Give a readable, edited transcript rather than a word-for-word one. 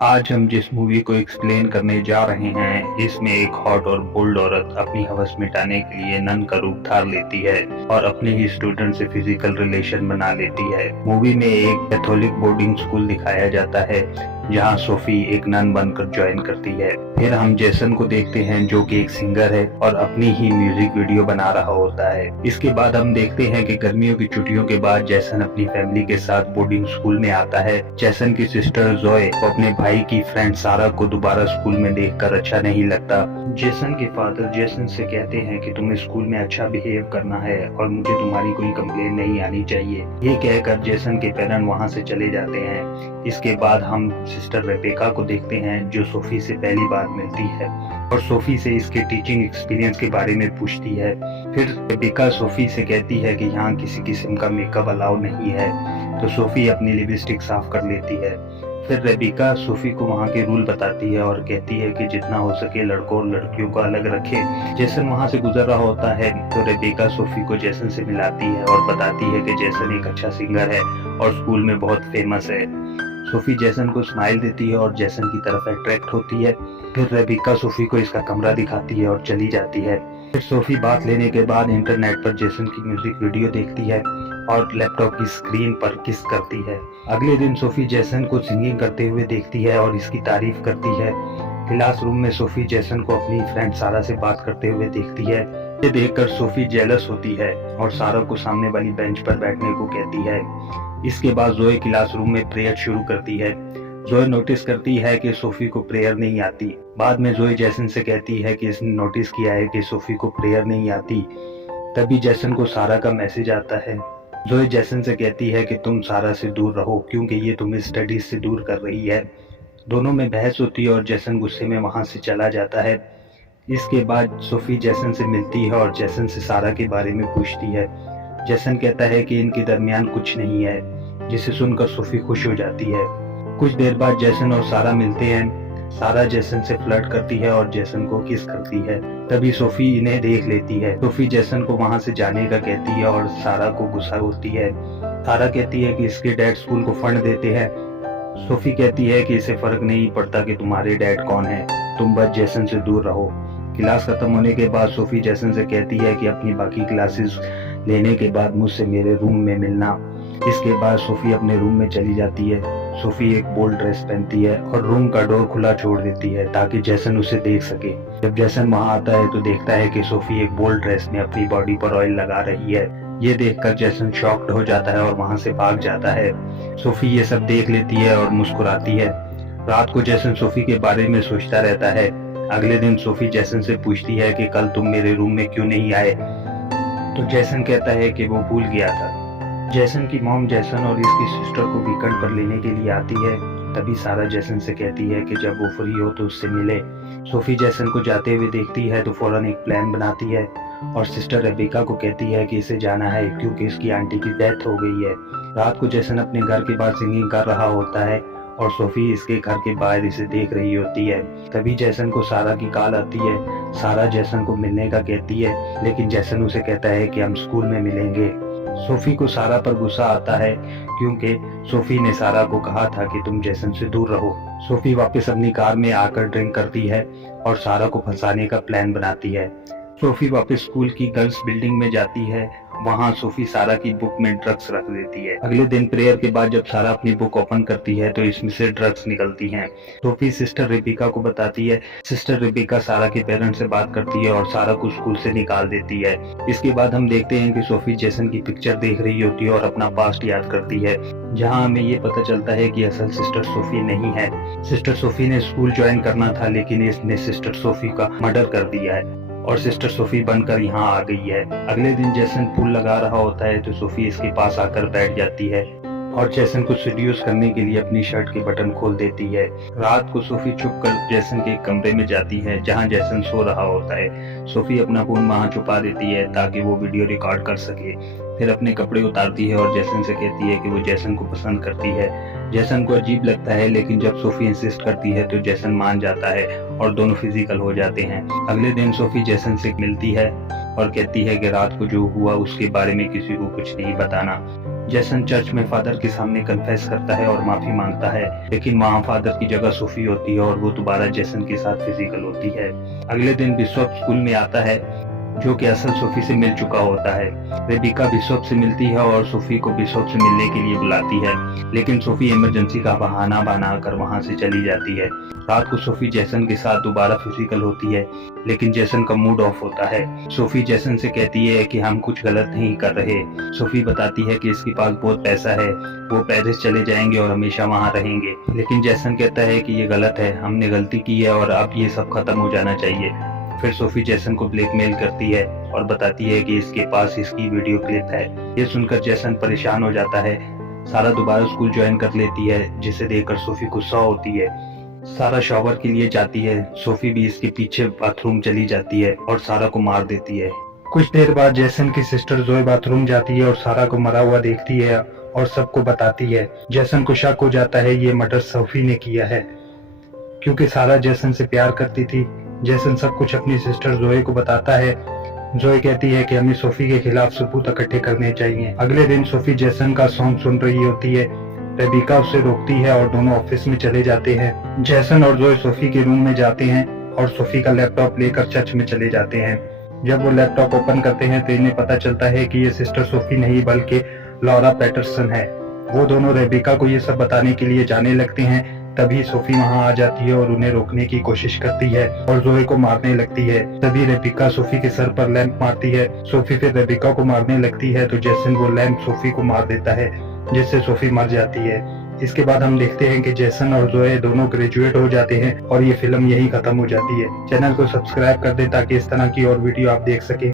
आज हम जिस मूवी को एक्सप्लेन करने जा रहे हैं, इसमें एक हॉट और बोल्ड औरत अपनी हवस मिटाने के लिए नन का रूप धार लेती है और अपने ही स्टूडेंट से फिजिकल रिलेशन बना लेती है। मूवी में एक कैथोलिक बोर्डिंग स्कूल दिखाया जाता है जहां सोफी एक नन बनकर ज्वाइन करती है। फिर हम जेसन को देखते हैं जो कि एक सिंगर है और अपनी ही म्यूजिक वीडियो बना रहा होता है। इसके बाद हम देखते हैं कि गर्मियों की छुट्टियों के बाद जेसन अपनी फैमिली के साथ बोर्डिंग स्कूल में आता है। जेसन की सिस्टर जोए को अपने भाई की फ्रेंड सारा को दोबारा स्कूल में देखकर अच्छा नहीं लगता। जेसन के फादर जेसन से कहते हैं कि तुम्हें स्कूल में अच्छा बिहेव करना है और मुझे तुम्हारी कोई कंप्लेन नहीं आनी चाहिए। ये कहकर जेसन के पेरेंट वहाँ से चले जाते हैं। इसके बाद हम सिस्टर रेबेका को देखते हैं जो सोफी से पहली बार मिलती है और सोफी से इसके टीचिंग एक्सपीरियंस के बारे में पूछती है। फिर रेबेका सोफी से कहती है कि यहाँ किसी किस्म का मेकअप अलाउ नहीं है, तो सोफी अपनी लिपस्टिक साफ कर लेती है। फिर रेबेका सोफी को वहाँ के रूल बताती है और कहती है कि जितना हो सके लड़कों और लड़कियों को अलग रखे। जेसन वहाँ से गुजर रहा होता है तो रेबेका सोफी को जेसन से मिलाती है और बताती है कि जेसन एक अच्छा सिंगर है और स्कूल में बहुत फेमस है। सोफी जेसन को स्माइल देती है और जेसन की तरफ अट्रैक्ट होती है। फिर रेबेका सोफी को इसका कमरा दिखाती है और चली जाती है। फिर सोफी बात लेने के बाद इंटरनेट पर जेसन की म्यूजिक वीडियो देखती है और लैपटॉप की स्क्रीन पर किस करती है। अगले दिन सोफी जेसन को सिंगिंग करते हुए देखती है और इसकी तारीफ करती है। क्लासरूम में सोफी जेसन को अपनी फ्रेंड सारा से बात करते हुए देखती है। ये देखकर सोफी जेलस होती है और सारा को सामने वाली बेंच पर बैठने को कहती है। इसके बाद जोए क्लासरूम में प्रेयर शुरू करती है। जोए नोटिस करती है कि सोफी को प्रेयर नहीं आती। बाद में जोए जेसन से कहती है कि इसने नोटिस किया है कि सोफी को प्रेयर नहीं आती। तभी जेसन को सारा का मैसेज आता है। जोए जेसन से कहती है कि तुम सारा से दूर रहो क्योंकि ये तुम्हें स्टडीज से दूर कर रही है। दोनों में बहस होती है और जेसन गुस्से में वहां से चला जाता है। इसके बाद सोफी जेसन से मिलती है और जेसन से सारा के बारे में पूछती है। जेसन कहता है कि इनके दरमियान कुछ नहीं है, जिसे सुनकर सोफी खुश हो जाती है। कुछ देर बाद जेसन और सारा मिलते हैं। सारा जेसन से फ्लर्ट करती है और जेसन को किस करती है। तभी सोफी इन्हें देख लेती है। सोफी जेसन को वहां से जाने का कहती है और सारा को गुस्सा होती है। सारा कहती है कि इसके डैड स्कूल को फंड देते हैं। सोफी कहती है कि इसे फर्क नहीं पड़ता कि तुम्हारे डैड कौन है, तुम बस जेसन से दूर रहो। क्लास खत्म होने के बाद सोफी जेसन से कहती है कि अपनी बाकी क्लासेस लेने के बाद मुझसे मेरे रूम में मिलना। इसके बाद सोफी अपने रूम में चली जाती है। सोफी एक बोल्ड ड्रेस पहनती है और रूम का डोर खुला छोड़ देती है ताकि जेसन उसे देख सके। जब जेसन वहां आता है तो देखता है कि सोफी एक बोल्ड ड्रेस में अपनी बॉडी पर ऑयल लगा रही है। ये देखकर जेसन शॉक्ड हो जाता है और वहां से भाग जाता है। सोफी ये सब देख लेती है और मुस्कुराती है। रात को जेसन सोफी के बारे में सोचता रहता है। अगले दिन सोफी जेसन से पूछती है कि कल तुम मेरे रूम में क्यों नहीं आए, तो जेसन कहता है कि वो भूल गया था। जेसन की मॉम जेसन और इसकी सिस्टर को वीकेंड पर लेने के लिए आती है। तभी सारा जेसन से कहती है कि जब वो फ्री हो तो उससे मिले। सोफी जेसन को जाते हुए देखती है तो फौरन एक प्लान बनाती है और सिस्टर रेबेका को कहती है कि इसे जाना है क्योंकि इसकी आंटी की डेथ हो गई है। रात को जेसन अपने घर के बाहर सिंगिंग कर रहा होता है और सोफी इसके घर के बाहर इसे देख रही होती है। तभी जेसन को सारा की कॉल आती है। सारा जेसन को मिलने का कहती है लेकिन जेसन उसे कहता है कि हम स्कूल में मिलेंगे। सोफी को सारा पर गुस्सा आता है क्योंकि सोफी ने सारा को कहा था कि तुम जेसन से दूर रहो। सोफी वापस अपनी कार में आकर ड्रिंक करती है और सारा को फंसाने का प्लान बनाती है। सोफी वापस स्कूल की गर्ल्स बिल्डिंग में जाती है। वहाँ सोफी सारा की बुक में ड्रग्स रख देती है। अगले दिन प्रेयर के बाद जब सारा अपनी बुक ओपन करती है तो इसमें से ड्रग्स निकलती हैं। सोफी सिस्टर रेबेका को बताती है। सिस्टर रेबेका सारा के पेरेंट्स से बात करती है और सारा को स्कूल से निकाल देती है। इसके बाद हम देखते हैं कि सोफी जेसन की पिक्चर देख रही होती है और अपना पास्ट याद करती है, जहाँ हमें ये पता चलता है कि असल सिस्टर सोफी नहीं है। सिस्टर सोफी ने स्कूल ज्वाइन करना था लेकिन इसने सिस्टर सोफी का मर्डर कर दिया है और सिस्टर सोफी बनकर यहाँ आ गई है। अगले दिन जेसन फूल लगा रहा होता है तो सोफी इसके पास आकर बैठ जाती है और जेसन को सीड्यूस करने के लिए अपनी शर्ट के बटन खोल देती है। रात को सोफी छुपकर जेसन के कमरे में जाती है जहां जेसन सो रहा होता है। सोफी अपना फोन वहां छुपा देती है ताकि वो वीडियो रिकॉर्ड कर सके। फिर अपने कपड़े उतारती है और जेसन से कहती है कि वो जेसन को पसंद करती है। जेसन को अजीब लगता है लेकिन जब सोफी इंसिस्ट करती है तो जेसन मान जाता है और दोनों फिजिकल हो जाते हैं। अगले दिन सोफी जेसन से मिलती है और कहती है कि रात को जो हुआ उसके बारे में किसी को कुछ नहीं बताना। जैसन चर्च में फादर के सामने कन्फेस करता है और माफी मांगता है, लेकिन वहाँ फादर की जगह सोफी होती है और वो दोबारा जैसन के साथ फिजिकल होती है। अगले दिन बिशप स्कूल में आता है, जो कि असल सोफी से मिल चुका होता है। रेबिका बिशप से मिलती है और सोफी को बिशप से मिलने के लिए बुलाती है, लेकिन सोफी इमरजेंसी का बहाना बनाकर वहां से चली जाती है। रात को सोफी जैसन के साथ दोबारा फिजिकल होती है, लेकिन जैसन का मूड ऑफ होता है। सोफी जैसन से कहती है कि हम कुछ गलत नहीं कर रहे। सोफी बताती है कि इसके पास बहुत पैसा है, वो पेरिस चले जाएंगे और हमेशा वहाँ रहेंगे, लेकिन जैसन कहता है कि ये गलत है, हमने गलती की है और अब ये सब खत्म हो जाना चाहिए। फिर सोफी जैसन को ब्लैकमेल करती है और बताती है कि इसके पास इसकी वीडियो क्लिप है। ये सुनकर जैसन परेशान हो जाता है। सारा दोबारा स्कूल ज्वाइन कर लेती है, जिसे देखकर सोफी गुस्सा होती है। सारा शॉवर के लिए जाती है। सोफी भी इसके पीछे बाथरूम चली जाती है और सारा को मार देती है। कुछ देर बाद जैसन की सिस्टर जोए बाथरूम जाती है और सारा को मरा हुआ देखती है और सबको बताती है। जैसन को शक हो जाता है ये मर्डर सोफी ने किया है, क्योंकि सारा जैसन से प्यार करती थी। जैसन सब कुछ अपनी सिस्टर जोए को बताता है। जोए कहती है कि हमें सोफी के खिलाफ सबूत इकट्ठे करने चाहिए। अगले दिन सोफी जैसन का सॉन्ग सुन रही होती है। रेबिका उसे रोकती है और दोनों ऑफिस में चले जाते हैं। जैसन और जोए सोफी के रूम में जाते हैं और सोफी का लैपटॉप लेकर चर्च में चले जाते हैं। जब वो लैपटॉप ओपन करते हैं तो इन्हें पता चलता है कि ये सिस्टर सोफी नहीं बल्कि लॉरा पैटरसन है। वो दोनों रेबिका को ये सब बताने के लिए जाने लगते हैं। तभी सोफी वहां आ जाती है और उन्हें रोकने की कोशिश करती है और जोए को मारने लगती है। तभी रेबिका सोफी के सर पर लैंप मारती है। सोफी फिर रेबिका को मारने लगती है तो जैसन वो लैंप सोफी को मार देता है, जिससे सोफी मर जाती है। इसके बाद हम देखते हैं कि जैसन और जोए दोनों ग्रेजुएट हो जाते हैं और ये फिल्म यही खत्म हो जाती है। चैनल को सब्सक्राइब कर दें ताकि इस तरह की और वीडियो आप देख सकें।